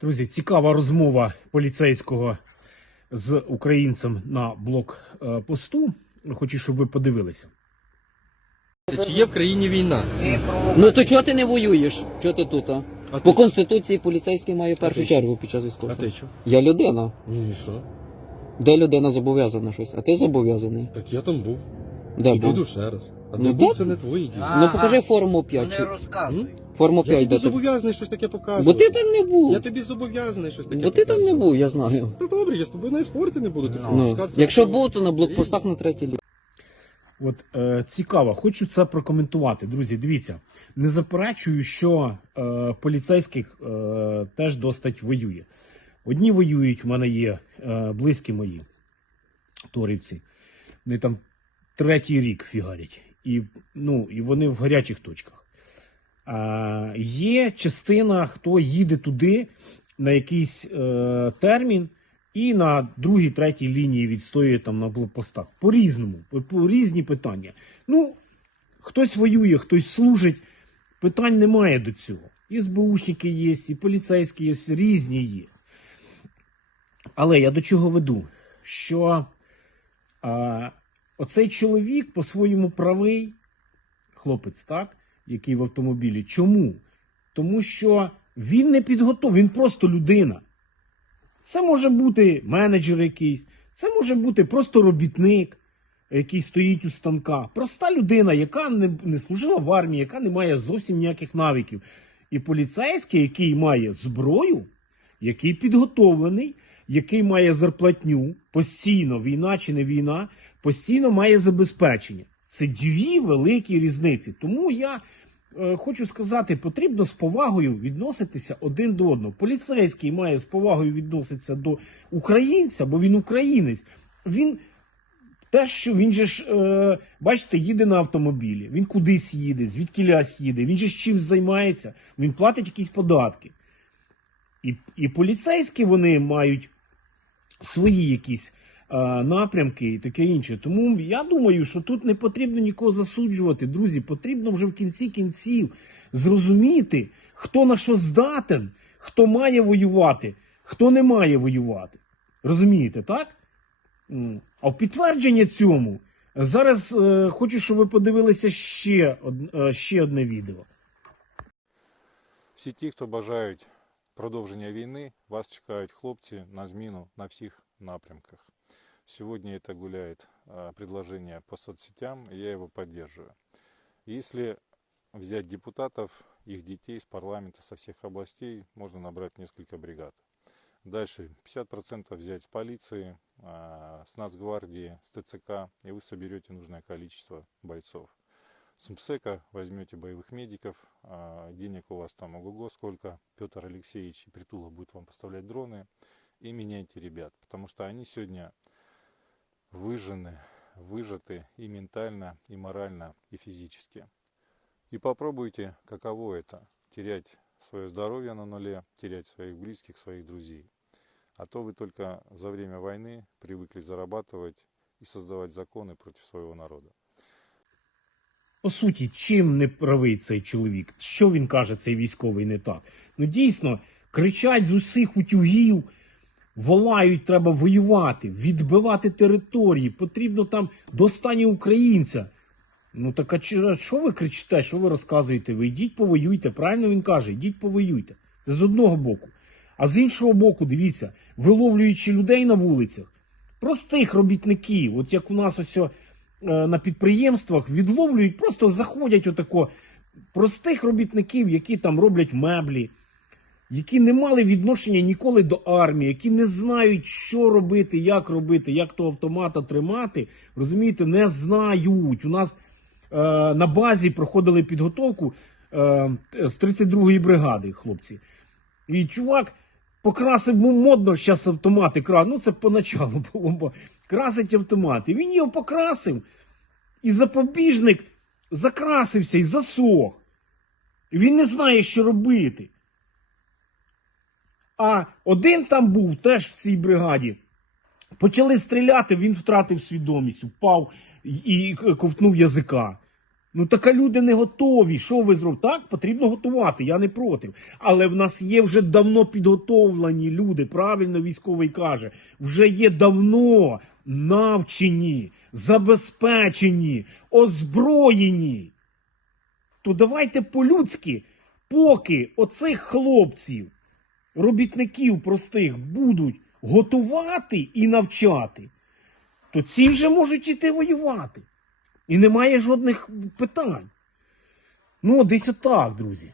Друзі, цікава розмова поліцейського з українцем на блокпосту. Хочу, щоб ви подивилися. Чи є в країні війна? Ну то чого ти не воюєш? Чого ти тут? А? А По ти? конституції поліцейський має першу ти що? чергу під час військового. А ти що? Я людина. Ну і що? Де людина зобов'язана щось? А ти зобов'язаний? Так я там був. Де І був? піду ще раз. А Ну, де це не твої дії. Ну покажи форму 5. Не Чи... розказуй. Форму Я 5 тобі зобов'язаний щось таке Бо показувати. ти там не був. Я тобі зобов'язаний щось таке Бо ти там не показувати. був, я знаю. Та добре, я з тобою не спорити не буду. Ти що, Ну, розказувати, якщо що- був, то на блокпостах на третій лі. От е, цікаво, хочу це прокоментувати. Друзі, дивіться, не заперечую, що е, поліцейських е, теж достать воює. Одні воюють, в мене є е, близькі мої торівці. Вони там третій рік фігарять. І, ну, і вони в гарячих точках. А, є частина, хто їде туди на якийсь е, термін і на другій, третій лінії відстоює там на блокпостах. По-різному, по, різні питання. Ну, хтось воює, хтось служить. Питань немає до цього. І СБУшники є, і поліцейські є, різні є. Але я до чого веду? Що а, оцей чоловік по-своєму правий, хлопець, так, який в автомобілі. Чому? Тому що він не підготовлений, він просто людина. Це може бути менеджер якийсь, це може бути просто робітник, який стоїть у станка. Проста людина, яка не, не служила в армії, яка не має зовсім ніяких навиків. І поліцейський, який має зброю, який підготовлений, який має зарплатню, постійно, війна чи не війна, постійно має забезпечення. Це дві великі різниці. Тому я е, хочу сказати, потрібно з повагою відноситися один до одного. Поліцейський має з повагою відноситися до українця, бо він українець. Він те, що він же ж, е, бачите, їде на автомобілі, він кудись їде, звідкілясь їде, він же ж чимось займається, він платить якісь податки. І, і поліцейські вони мають свої якісь напрямки і таке інше. Тому я думаю, що тут не потрібно нікого засуджувати. Друзі, потрібно вже в кінці кінців зрозуміти, хто на що здатен, хто має воювати, хто не має воювати. Розумієте, так? А в підтвердження цьому зараз е, хочу, щоб ви подивилися ще, од- е, ще одне відео. Всі ті, хто бажають продовження війни, вас чекають хлопці на зміну на всіх напрямках. Сегодня это гуляет а, предложение по соцсетям, и я его поддерживаю. Если взять депутатов, их детей из парламента со всех областей, можно набрать несколько бригад. Дальше 50% взять с полиции, а, с нацгвардии, с ТЦК, и вы соберете нужное количество бойцов. С МСЭКа возьмете боевых медиков, а, денег у вас там ого-го сколько, Петр Алексеевич и Притулов будет вам поставлять дроны, и меняйте ребят, потому что они сегодня выжжены, выжаты и ментально, и морально, и физически. И попробуйте, каково это, терять свое здоровье на нуле, терять своих близких, своих друзей. А то вы только за время войны привыкли зарабатывать и создавать законы против своего народа. По суті, чим не правий цей чоловік? Що він каже, цей військовий не так? Ну дійсно, кричать з усіх утюгів, волають, треба воювати, відбивати території, потрібно там до останнього українця. Ну так а що ви кричите? Що ви розказуєте? Ви йдіть повоюйте. Правильно він каже, йдіть повоюйте. Це з одного боку. А з іншого боку, дивіться, виловлюючи людей на вулицях, простих робітників, от як у нас ось на підприємствах відловлюють, просто заходять отако простих робітників, які там роблять меблі, які не мали відношення ніколи до армії, які не знають, що робити, як робити, як того автомата тримати. Розумієте, не знають. У нас е, на базі проходили підготовку е, з 32-ї бригади, хлопці. І чувак покрасив ну, модно зараз автомати. Ну це поначалу було. Красить автомати. Він його покрасив, і запобіжник закрасився і засох. Він не знає, що робити. А один там був теж в цій бригаді. Почали стріляти, він втратив свідомість, упав і і ковтнув язика. Ну так а люди не готові. Що ви зробите? Так, потрібно готувати, я не проти. Але в нас є вже давно підготовлені люди, правильно військовий каже, вже є давно навчені, забезпечені, озброєні. То давайте по-людськи, поки оцих хлопців, робітників простих будуть готувати і навчати, то ці вже можуть іти воювати. І немає жодних питань. Ну, десь отак, друзі.